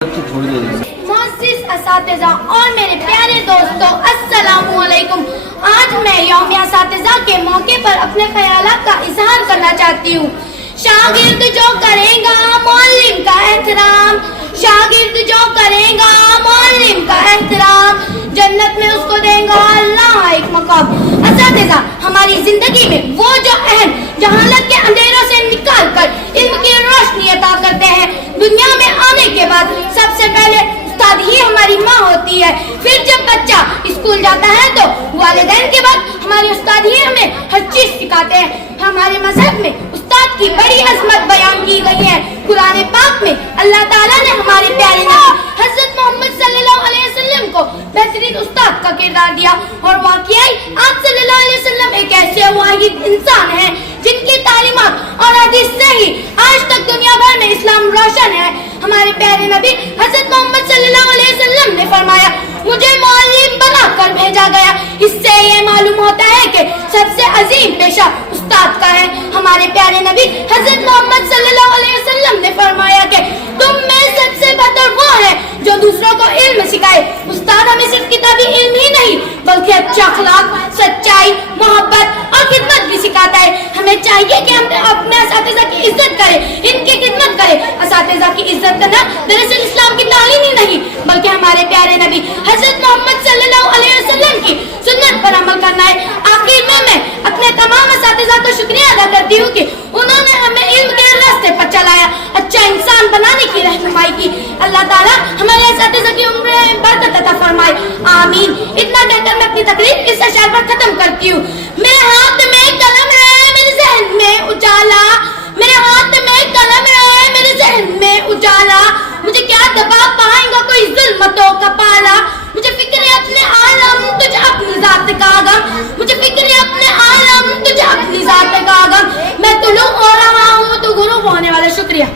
मोअज़्ज़िज़ असातिज़ा और मेरे प्यारे दोस्तों, अस्सलामु अलैकुम। आज मैं यौम असातिज़ा के मौके पर अपने ख्यालात का इजहार करना चाहती हूँ। शागिर्द जो करेगा मुअल्लिम का एहतराम, शागिर्द जो करेगा मुअल्लिम का एहतराम, जन्नत में उसको देगा अल्लाह एक मकाम। असातिज़ा हमारी जिंदगी में वो जो अहम जहालत के अंधेरों से निकाल कर इल्म की रोशनी अता करते हैं। दुनिया में आने के बाद सबसे पहले उस्ताद ही हमारी माँ होती है। फिर जब बच्चा स्कूल जाता है तो वालिदैन के बाद हमारे उस्ताद ही हमें हर चीज सिखाते हैं। हमारे मजहब में उस्ताद की बड़ी अजमत बयान की गई है। कुरान पाक में अल्लाह ताला ने हमारे प्यारे नबी हज़रत मोहम्मद सल्लल्लाहु अलैहि वसल्लम को बेहतरीन उस्ताद का किरदार दिया। और वाकई आप सल्लल्लाहु अलैहि वसल्लम एक ऐसे वाहिद इंसान हैं जिनकी तालीमात और हदीस से ही आज तक दुनिया भर में इस्लाम रोशन है। हमारे प्यारे नबी हज़रत मोहम्मद सल्लल्लाहु अलैहि वसल्लम ने फरमाया, मुझे मुअल्लिम बनाकर भेजा गया। इससे ये मालूम होता है कि सबसे अजीम पेशा उस्ताद का है। हमारे प्यारे नबी हज़रत मोहम्मद सल्लल्लाहु अलैहि वसल्लम ने फरमाया कि तुम में सबसे बेहतर वो है जो दूसरों को इल्म सिखाए। उस्ताद हमें सिर्फ किताबी इल्म ही नहीं बल्कि अच्छा अखलाक, सच्चाई, मोहब्बत और खिदमत भी सिखाता है। हमें चाहिए कि हम अपने असातिज़ा की इज्जत करें, इनकी खिदमत करें। असातिज़ा की इज्जत करना दरअसल इस्लाम की तालीम ही नहीं बल्कि हमारे प्यारे नबी हज़रत मोहम्मद सल्लल्लाहु अलैहि वसल्लम की सुन्नत पर अमल करना है। आखिर में मैं अपने तमाम असातिज़ा को शुक्रिया अदा करती हूँ कि उन्होंने हमें इल्म के रास्ते पर चलाया, अच्छा इंसान बनाने की रहनुमाई की। अल्लाह ताला हमारे असातिज़ा की उम्र में बरकत अता फरमाए, आमीन। इतना कहकर मैं अपनी तकरीर इस अशार पर खत्म करती हूँ। मेरे हाथ में कलम है, मेरे ज़हन में उजाला, मेरे हाथ में कलम है, मेरे ज़हन में उजाला, मुझे क्या दबा पाएगा कोई ज़ुल्मतों का पाला। मुझे फिक्र है अपने आलम तुझे अपनी ज़ात का गम, मुझे फिक्र है अपने आलम तुझे अपनी ज़ात का गम। मैं तुलू हो रहा हूँ तो गुरूब होने वाला। शुक्रिया।